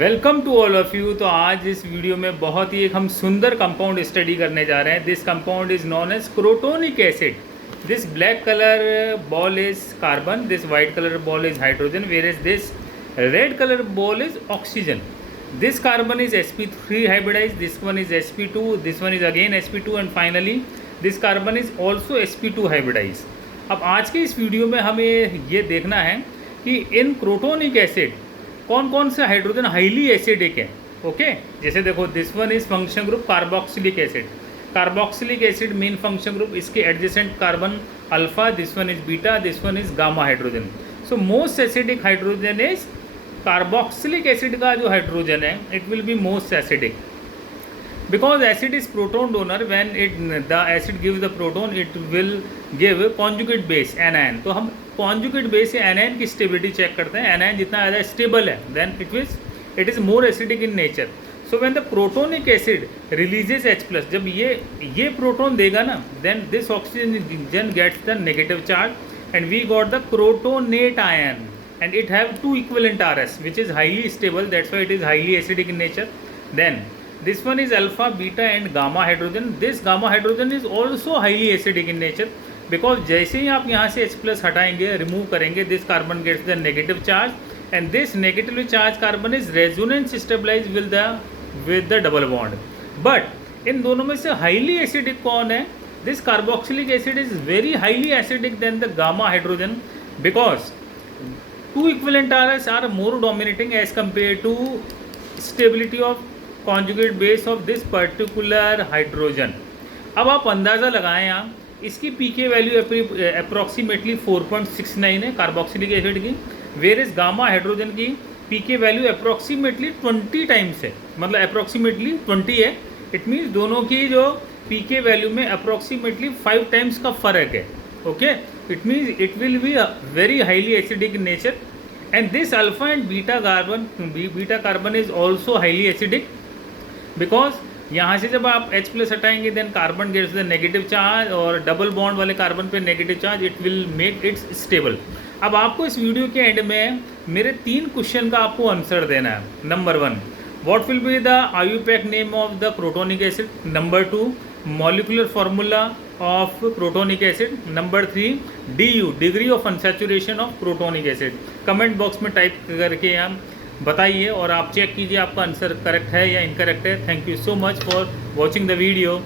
Welcome to all of you. तो आज इस वीडियो में बहुत ही एक हम सुंदर कंपाउंड स्टडी करने जा रहे हैं। This compound is known as crotonic acid. This black colour ball is carbon, this white colour ball is hydrogen, where is this red colour ball is oxygen. This carbon is sp3 hybridized, this one is sp2, this one is again sp2 and finally this carbon is also sp2 hybridized. अब आज के इस video में हमें ये देखना है कि इन क्रोटोनिक एसिड कौन कौन से हाइड्रोजन हाईली एसिडिक है. ओके, जैसे देखो this one is function group carboxylic acid. Carboxylic acid main function group, इसके adjacent carbon alpha, this one is beta, this one is gamma hydrogen. So most acidic hydrogen is carboxylic acid का जो hydrogen है it will be most acidic because acid is proton donor. When it the acid gives the proton it will give conjugate base anion. तो हम conjugate base या anion की stability check करते हैं. Anion जितना ज़्यादा स्टेबल है then it is more acidic in nature. So when the protonic acid releases H+, जब ये प्रोटोन देगा ना then this oxygen gets the negative charge and we got the crotonate ion and it have two equivalent RS which is highly stable, that's why it is highly acidic in nature. Then this one is alpha, beta and gamma hydrogen. This gamma hydrogen is also highly acidic in nature because जैसे ही आप यहाँ से H+ हटाएंगे, remove करेंगे, this carbon gets the negative charge and this negatively charged carbon is resonance stabilized with the double bond. But इन दोनों में से highly acidic कौन है? This carboxylic acid is very highly acidic than the gamma hydrogen because two equivalent RS are more dominating as compared to stability of conjugate base of this particular hydrogen. अब आप अंदाज़ा लगाएं यहाँ, इसकी पीके value approximately 4.69 है carboxylic acid की, where is gamma hydrogen की पीके value approximately 20 times है, मतलब अप्रॉक्सीमेटली 20 है. इट मीन्स दोनों की जो पीके वैल्यू में अप्रॉक्सीमेटली 5 टाइम्स का फ़र्क है. Okay, it means it will be a very highly acidic in nature and this alpha and beta carbon is also highly acidic because यहाँ से जब आप H+ हटाएंगे then carbon gets the negative charge और double bond वाले carbon पे negative charge, it will make its stable. अब आपको इस वीडियो के एंड में मेरे 3 क्वेश्चन का आपको आंसर देना है. Number 1, what will be the IUPAC name of the protonic acid. Number 2, molecular formula of protonic acid. Number 3, DU degree of unsaturation of protonic acid. Comment box में type करके आप बताइए और आप चेक कीजिए आपका आंसर करेक्ट है या इनकरेक्ट है. Thank you so much for watching the video.